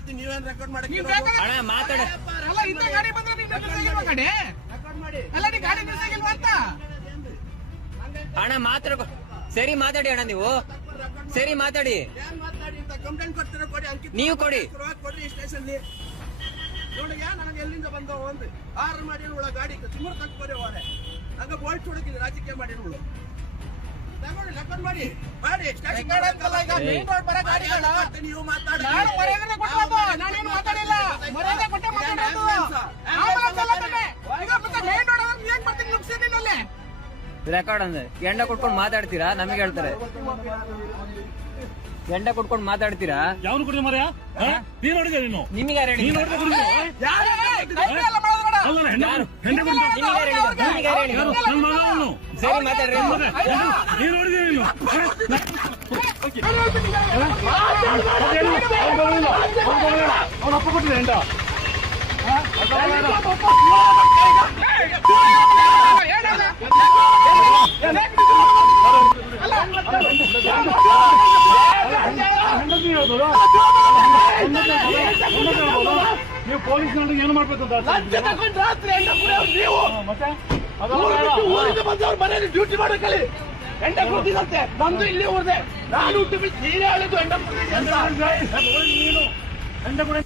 ಮಾಡ್ತೀನಿ, ನೀವೇನ್ ರೆಕಾರ್ಡ್ ಮಾಡಕ್ಕೆ ಅಣ್ಣ ಮಾತಾಡ. ಅಲ್ಲ ಇಂತ ಗಾಡಿ ಬಂದ್ರೆ ನೀನು ನಿಲ್ಸಾಗಿಲ್ವಾ ಗಾಡಿ? ರೆಕಾರ್ಡ್ ಮಾಡಿ. ಅಲ್ಲ ನೀ ಗಾಡಿ ನಿಲ್ಸಾಗಿಲ್ವಾ ಅಂತ? ಅಣ್ಣ ಮಾತಾಡ. ಸರಿ ಮಾತಾಡಿ ಅಣ್ಣ, ನೀವು ಸರಿ ಮಾತಾಡಿ. ಏನ್ ಮಾತಾಡಿ ಅಂತ ಕಂಪ್ಲೇಂಟ್ ಕೊಡ್ತೀರ ಕೊಡಿ, ಅಂಕಿತ್ ನೀವು ಕೊಡಿ. ಕೊಡ್ರಿ ಸ್ಟೇಷನ್ ನೋಡಿ. ನನಗೆ ಎಲ್ಲಿಂದ ಬಂದವ ಒಂದು ಆರ್ ಮಾಡಿ ಗಾಡಿ ಸುಮಾರು ತಕ್ಕೋರಿ ಅವರೇ ಹಂಗ ಬೋಲ್ಟ್ ಹುಡುಕಿದ್ರು ರಾಜಕೀಯ ಮಾಡಿ ತಗೊಳ್ಳಿ, ರೆಕಾರ್ಡ್ ಮಾಡಿ ಮಾಡಿ. ನೀವು ಮಾತಾಡಿ, ನಾನು ಮರ್ಯಾದೆ ಕೊಟ್ಟದ್ದು, ನಾನೇನು ಮಾತಾಡಿಲ್ಲ. ಮರ್ಯಾದೆ ಕೊಟ್ಟೆ ಮಾತಾಡೋದು. ಈಗ ಮತ್ತೆ ಮೇನ್ ರೋಡ್ ಅವ್ರು ಏನ್ ಮಾಡ್ತೀನಿ ನುಗ್ಸಿದ್ದೀನಲ್ಲೇ ರೆಕಾರ್ಡ್ ಅಂದ್ರೆ ಎಂಡ ಕೊಟ್ಕೊಂಡು ಮಾತಾಡ್ತೀರಾ? ನಮಗೆ ಹೇಳ್ತಾರೆ ಎಂಡ ಕೊಟ್ಕೊಂಡು ಮಾತಾಡ್ತೀರಾ? ಯಾವನು ಕೊಡ್ತೀವಿ ಮರ್ಯಾ? ನೀನ್ ನೋಡಿದ್ಯಾ? ನೀನು ನಿಮಗೆ ಯಾರು ಹೇಳಿ? ನನ್ನ ಮಗ ಅವನು. ಸರಿ ಮಾತಾಡ್ರಿ. ನೀನ್ ನೋಡಿದ್ಯಾ? ನೀನು ಅವನ ಅಪ್ಪ ಕೊಟ್ಟಿದೆ ಎಂಡ. ನೀವು ಪೊಲೀಸ್ ಏನು ಮಾಡ್ಬೇಕು ಮನೆಯಲ್ಲಿ ಡ್ಯೂಟಿ ಮಾಡಬೇಕಲ್ಲಿ ಎಂಡ ಕೊಡ್ತೀನಂತೆ. ನಂದು ಇಲ್ಲಿ ಊರ್ದೆ, ನಾನು ಹುಟ್ಟು ಬಿಟ್ಟು ನೀನೇ ಹೇಳಿದ್ದು ಎಂಡ ಕೊಡ್ತೀನಿ. ಎಂಡ ಕೊಡಿ.